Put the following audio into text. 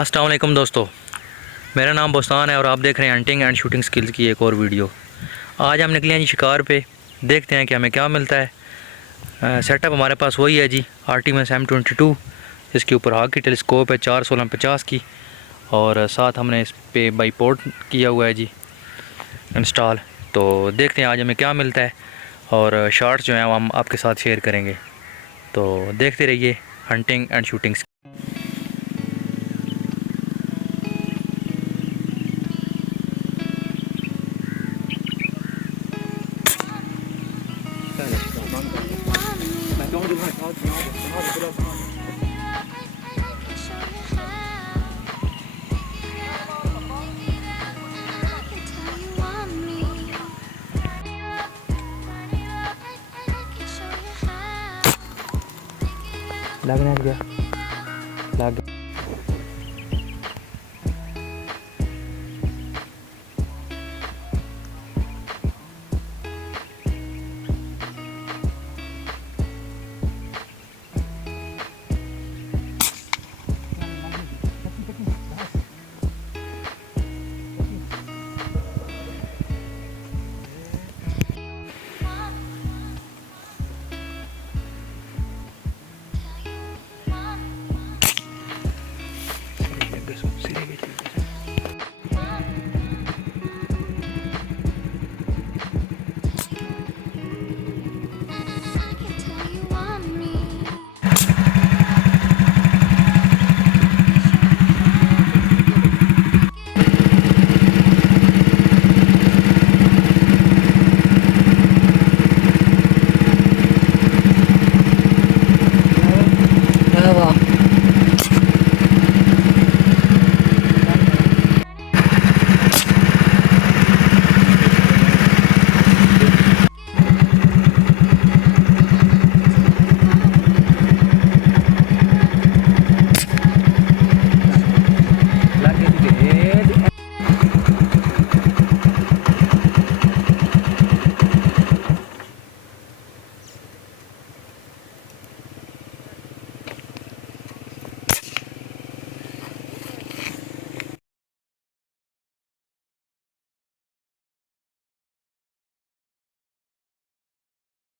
अस्सलाम वालेकुम दोस्तों, मेरा नाम बोस्तान है और आप देख रहे हैं हंटिंग एंड शूटिंग स्किल्स की एक और वीडियो। आज हम निकले हैं जी शिकार पे। देखते हैं कि हमें क्या मिलता है। सेटअप हमारे पास वही है जी, Artemis M22, जिसके ऊपर हाग की टेलीस्कोप है 4-16-50 की, और साथ हमने इस पे बाईपोर्ट किया हुआ है जी इंस्टॉल। तो देखते हैं आज हमें क्या मिलता है और शॉट्स जो हैं वो हम आपके साथ शेयर करेंगे। तो देखते रहिए हंटिंग एंड शूटिंग। लगने गया।